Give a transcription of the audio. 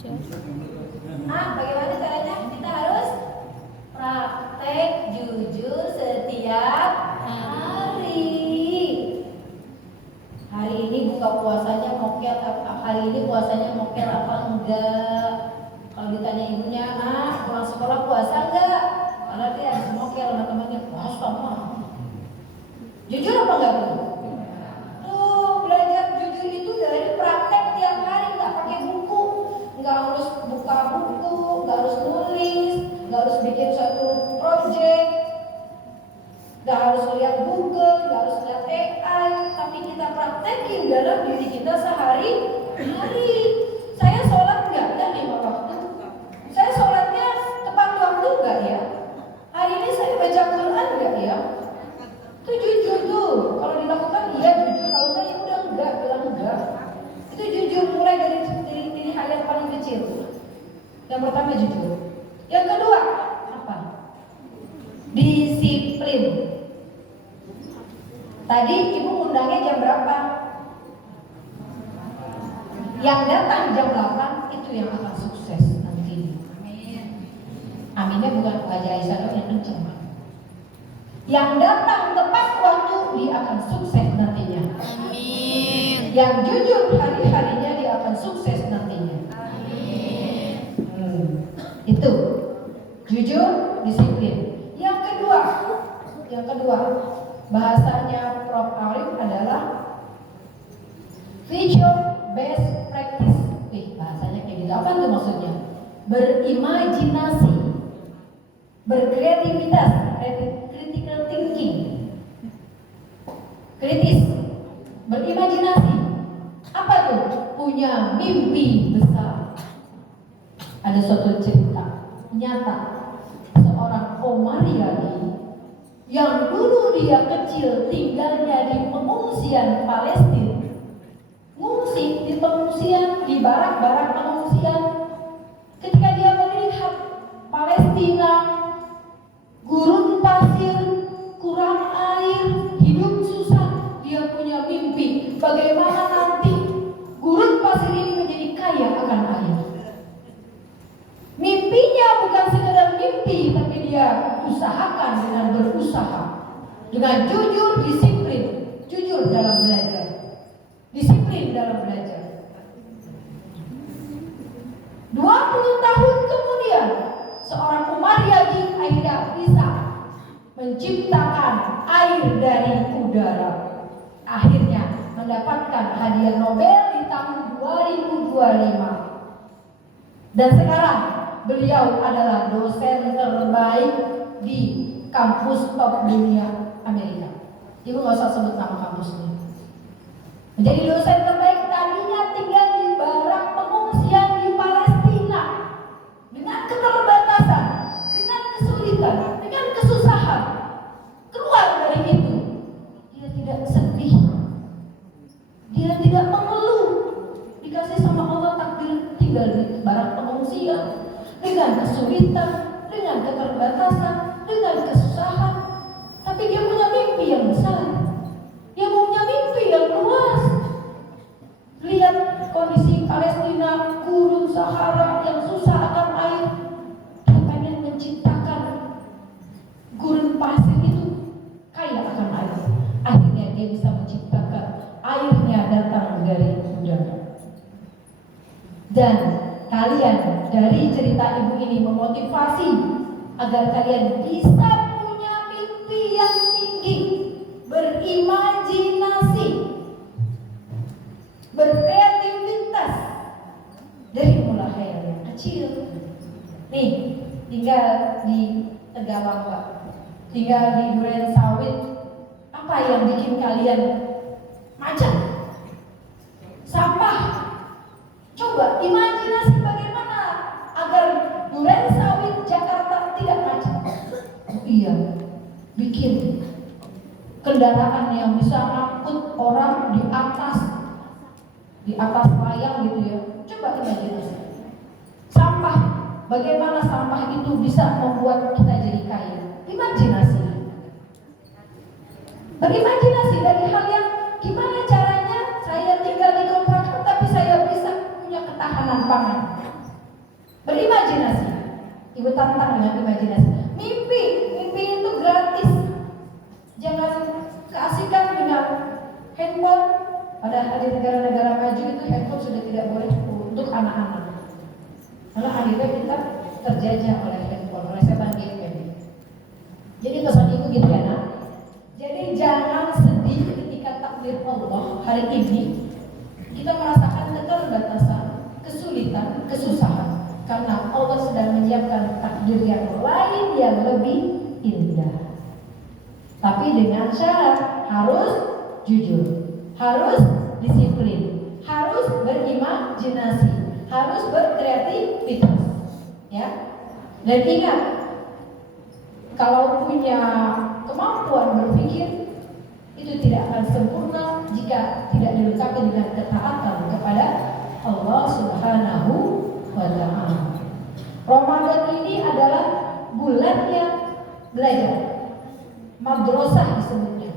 Bagaimana caranya? Kita harus praktek jujur setiap hari. Hari ini buka puasanya mokel apa? Hari ini puasanya mokel apa enggak? Kalau ditanya ibunya, pulang sekolah puasa enggak? Karena dia harus mokel sama temannya, puasa mah. Jujur apa enggak Bu? Tuh, belajar jujur itu dari praktek tiap hari, nggak pakai buku, nggak harus buka buku, nggak harus nulis, nggak harus bikin suatu project, nggak harus lihat Google, nggak harus lihat AI, tapi kita praktekin dalam diri kita sehari-hari. Saya sholat nggak ya 5 waktu? Saya sholatnya tepat waktu nggak ya? Hari ini saya baca Quran nggak ya? Itu jujur tuh. Kalau dilakukan iya jujur, kalau enggak ya udah enggak, bilang enggak. Itu jujur, mulai dari hal yang paling kecil. Yang pertama jujur. Yang kedua apa? Disiplin. Tadi ibu undangnya jam berapa? Yang datang jam 8 itu yang akan sukses nanti. Amin. Aminnya bukan Bu Haji Aisyah dong yang kenceng. Yang datang tepat waktu dia akan sukses nantinya. Amin. Yang jujur hari-harinya dia akan sukses nantinya. Amin. Itu jujur, disiplin. Yang kedua bahasanya Prof. Arif adalah visual based practice. Bahasanya kayak gitu. Apa itu maksudnya? Berimajinasi, berkreativitas, critical thinking, kritis, berimajinasi. Apa tuh? Punya mimpi besar. Ada suatu cerita nyata seorang Omariadi yang dulu dia kecil tinggalnya di pengungsian Palestina, ngungsi di pengungsian, di barak-barak pengungsian. Ketika dia melihat Palestina gurun pasir, kurang air, hidup susah, dia punya mimpi bagaimana nanti gurun pasir ini menjadi kaya akan air. Mimpinya bukan sekedar mimpi, tapi dia usahakan dengan berusaha, dengan jujur, disiplin, jujur dalam belajar, disiplin dalam belajar. 20 tahun kemudian seorang Omariadi akhirnya bisa menciptakan air dari udara. Akhirnya mendapatkan hadiah Nobel di tahun 2025. Dan sekarang beliau adalah dosen terbaik di kampus top dunia Amerika. Ibu nggak usah sebut nama kampusnya. Menjadi dosen terbaik, tadinya tinggal di barak pengungsian di Palestina dengan keterbatasan, dengan kesulitan, dengan kesusahan. Keluar dari itu, dia tidak sedih, dia tidak mengeluh. Dikasih sama Allah takdir tinggal di barak pengungsian dengan kesulitan, dengan keterbatasan, dengan kesusahan. Tapi dia punya mimpi yang besar, dia punya mimpi yang luas. Lihat kondisi Palestina, gurun Sahara yang susah akan air. Dia pengen menciptakan gurun pasir itu kaya akan air. Akhirnya dia bisa menciptakan airnya datang dari udara. Dan kalian dari cerita ibu ini memotivasi agar kalian bisa punya mimpi yang tinggi, berimajinasi, berkreativitas dari mulai yang kecil. Nih, tinggal di Tegawang Pak, tinggal di Duren Sawit. Apa yang bikin kalian macet? Sampah. Coba imajinasi bagaimana agar Duren Sawit Jakarta tidak macet. Iya, bikin kendaraan yang bisa ngangkut orang di atas layang gitu ya. Coba imajinasi. Sampah, bagaimana sampah itu bisa membuat kita jadi kaya. Imajinasi. Berimajinasi dari hal yang gimana caranya saya tinggal di kontrakan tapi saya bisa punya ketahanan pangan. Ibu tantang dengan imajinasi. Mimpi itu gratis. Jangan keasikan dengan handphone. Padahal di negara-negara maju itu handphone sudah tidak boleh untuk anak-anak. Karena akhirnya kita terjajah oleh handphone, oleh setan game. Jadi pesan ibu gitu ya nak. Jadi jangan sedih ketika takdir Allah hari ini kita merasakan keterbatasan, kesulitan, kesusahan. Karena Allah sedang menyiapkan takdir yang lain yang lebih indah. Tapi dengan syarat harus jujur, harus disiplin, harus berimajinasi, harus berkreativitas, ya. Dan ingat, kalau punya kemampuan berpikir itu tidak akan sempurna jika tidak dilengkapi dengan ketaatan kepada Allah Subhanahu wa Ta'ala. Ramadan ini adalah bulan yang belajar, madrasah disebutnya.